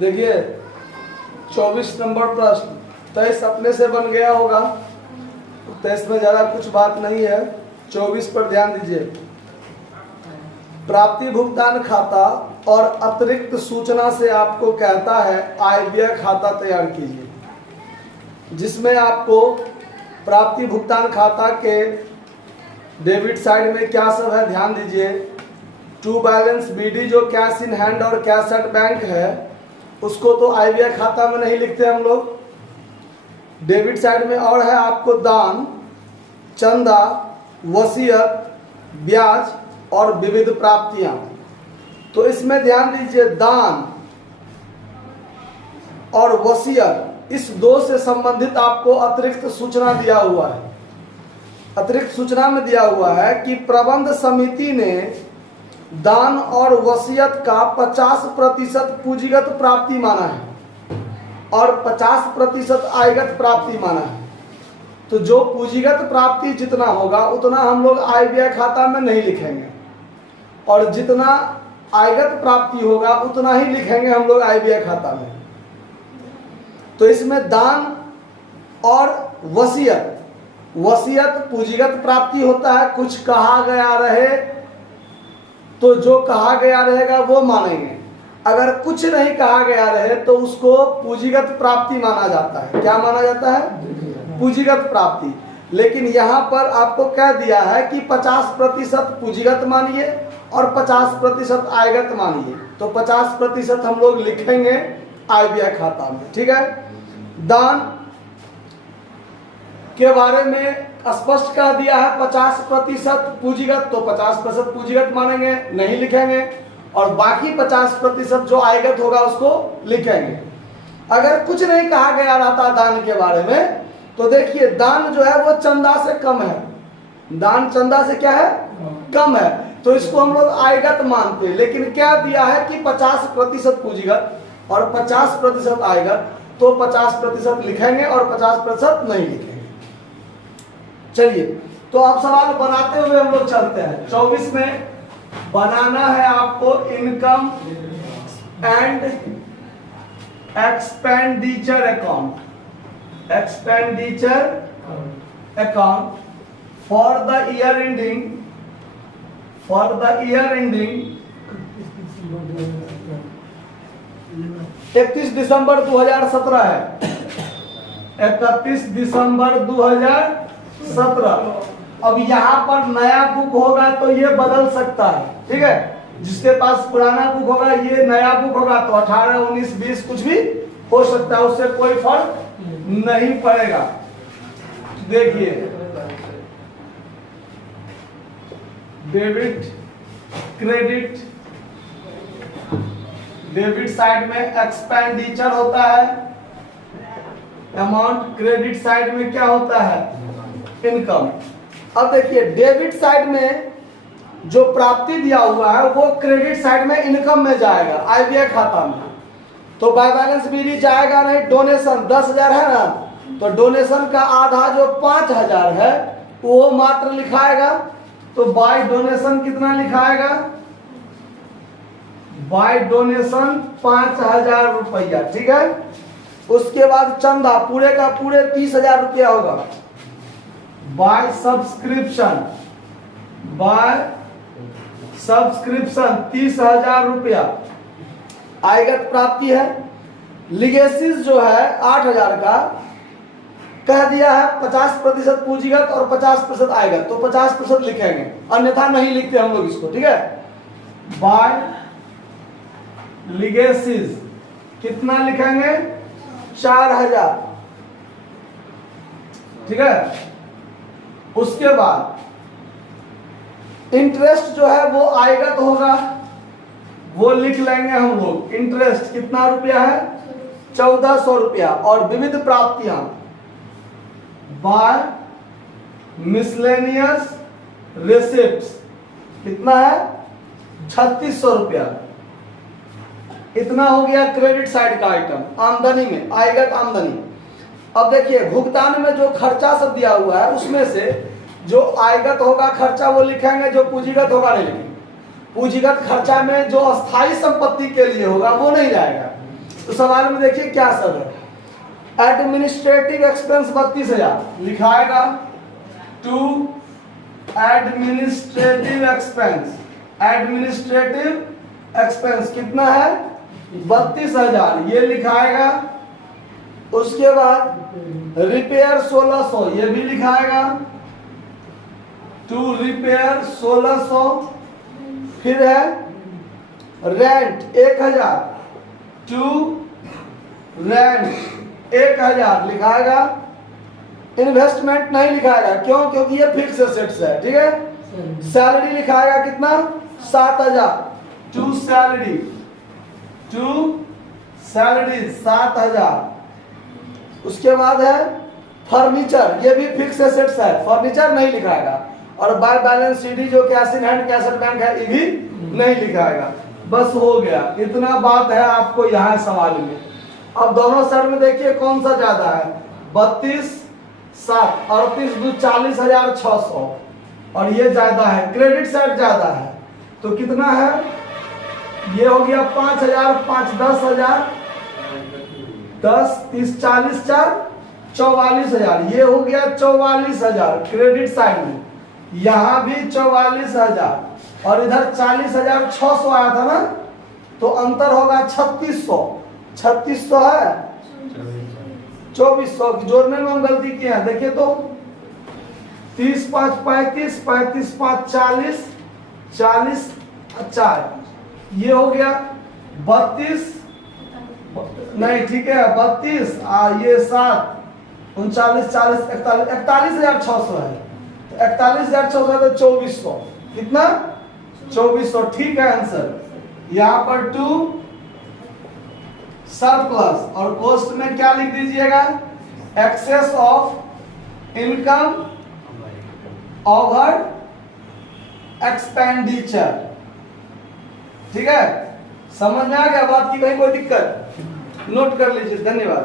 देखिए 24 नंबर प्रश्न 23 अपने से बन गया होगा, 23 में ज़्यादा कुछ बात नहीं है। 24 पर ध्यान दीजिए। प्राप्ति भुगतान खाता और अतिरिक्त सूचना से आपको कहता है आय व्यय खाता तैयार कीजिए, जिसमें आपको प्राप्ति भुगतान खाता के डेबिट साइड में क्या सब है ध्यान दीजिए। टू बैलेंस बीडी जो कैश इन हैंड और कैश एट बैंक है, उसको तो आय व्यय खाता में नहीं लिखते हम लोग। डेबिट साइड में और है आपको दान, चंदा, वसीयत, ब्याज और विविध प्राप्तियां। तो इसमें ध्यान दीजिए, दान और वसीयत इस दो से संबंधित आपको अतिरिक्त सूचना दिया हुआ है। अतिरिक्त सूचना में दिया हुआ है कि प्रबंध समिति ने दान और वसीयत का 50% पूंजीगत प्राप्ति माना है और 50% आयगत प्राप्ति माना है। तो जो पूंजीगत प्राप्ति जितना होगा उतना हम लोग आय व्यय खाता में नहीं लिखेंगे, और जितना आयगत प्राप्ति होगा उतना ही लिखेंगे हम लोग आय व्यय खाता में। तो इसमें दान और वसीयत पूंजीगत प्राप्ति होता है। कुछ कहा गया रहे तो जो कहा गया रहेगा वो मानेंगे, अगर कुछ नहीं कहा गया रहे तो उसको पूंजीगत प्राप्ति माना जाता है। क्या माना जाता है? पूंजीगत प्राप्ति। लेकिन यहाँ पर आपको कह दिया है कि 50% पूंजीगत मानिए और 50% आयगत मानिए। तो 50% हम लोग लिखेंगे आय व्यय खाता में, ठीक है। दान के बारे में स्पष्ट कह दिया है 50% पूंजीगत, तो 50% पूंजीगत मानेंगे, नहीं लिखेंगे, और बाकी 50% जो आयगत होगा उसको लिखेंगे। अगर कुछ नहीं कहा गया रहता दान के बारे में तो देखिए, दान जो है वो चंदा से कम है। दान चंदा से क्या है? कम है, तो इसको हम लोग आयगत मानते हैं। लेकिन क्या दिया है कि 50% पूंजीगत और 50% आयगत, तो 50% लिखेंगे और 50% नहीं लिखेंगे। चलिए, तो अब सवाल बनाते हुए हम लोग चलते हैं। 24 में बनाना है आपको income and expenditure account. Expenditure account for the year ending 31 दिसंबर 2017 है। 31 दिसंबर 2017। अब यहाँ पर नया बुक होगा तो ये बदल सकता है, ठीक है। जिसके पास पुराना बुक होगा, ये नया बुक होगा, तो 18, 19, 20 कुछ भी हो सकता है, उससे कोई फर्क नहीं पड़ेगा। देखिए, डेबिट क्रेडिट, डेबिट साइड में एक्सपेंडिचर होता है अमाउंट, क्रेडिट साइड में क्या होता है? इनकम। अब देखिए, डेबिट साइड में जो प्राप्ति दिया हुआ है वो क्रेडिट साइड में इनकम में जाएगा, आय व्यय खाता में। तो बाय बैलेंस बीडी जाएगा नहीं। डोनेशन 10,000 है ना, तो डोनेशन का आधा जो 5,000 है वो मात्र लिखाएगा। तो बाय डोनेशन कितना लिखाएगा? बाय डोनेशन 5,000 रुपया, ठीक है। उसके बाद चंदा पूरे का पूरे 30,000 रुपया होगा। बाय सब्सक्रिप्शन 30,000 रुपया आयगत प्राप्ति है। लिगेसीज जो है 8,000 का कह दिया है 50% पूंजीगत और 50% आयगत, तो 50% लिखेंगे, अन्यथा नहीं लिखते हम लोग इसको, ठीक है। बाय लिगेसीज कितना लिखेंगे? 4,000, ठीक है। उसके बाद इंटरेस्ट जो है वो आयगत होगा, वो लिख लेंगे हम लोग। इंटरेस्ट कितना रुपया है? 1,400 रुपया। और विविध प्राप्तियां बाय मिसलेनियस रिसिप्ट्स कितना है? 3,600 रुपया। इतना हो गया क्रेडिट साइड का आइटम, आमदनी में, आयगत आमदनी। अब देखिए, भुगतान में जो खर्चा सब दिया हुआ है उसमें से जो आयगत होगा खर्चा वो लिखेंगे, जो पूंजीगत होगा नहीं लिखेंगे। पूंजीगत खर्चा में जो अस्थायी संपत्ति के लिए होगा वो नहीं जाएगा। तो सवाल में देखिए क्या सब है। एडमिनिस्ट्रेटिव एक्सपेंस 32,000 लिखाएगा to administrative expense. Administrative expense कितना है 32,000 ये लिखाएगा। उसके बाद रिपेयर 1600 ये भी लिखाएगा टू रिपेयर 1600। फिर है रेंट 1000 टू रेंट 1000 लिखाएगा। इन्वेस्टमेंट नहीं लिखाएगा, क्यों? क्योंकि ये फिक्स एसेट्स है, ठीक है। सैलरी लिखाएगा कितना 7000 टू सैलरी 7000। उसके बाद है फर्नीचर, ये भी फिक्स एसेट्स है, फर्नीचर नहीं लिखाएगा। और बाय बैलेंस सीडी जो cash in hand cash bank है ये भी नहीं लिखाएगा। बस हो गया, इतना बात है आपको यहाँ सवाल में। अब दोनों साइड में देखिए कौन सा ज्यादा है 32 7 38 2 40,600 और ये ज्यादा है, क्रेडिट साइड ज्यादा है। तो कितना है ये हो गया 5,000 5 10,000 10 30 40 4 44,000 ये हो गया 44,000 क्रेडिट साइड में। यहाँ भी 44,000 और इधर 40,600 आया था ना, तो अंतर होगा 3600। 3600 है 2400 जोड़ने में हम गलती किए हैं। देखिए तो 30 5 35 35 5 40 40 4 ये हो गया 32 नहीं ठीक है 32 ये 7 39 40 41 41,600 है। 41,600 तो 2400 कितना 2400 ठीक है आंसर। यहाँ पर टू सरप्लस और कॉस्ट में क्या लिख दीजिएगा excess of income over expenditure. ठीक है, समझ में आ गया बात की? कहीं कोई दिक्कत? नोट कर लीजिए। धन्यवाद।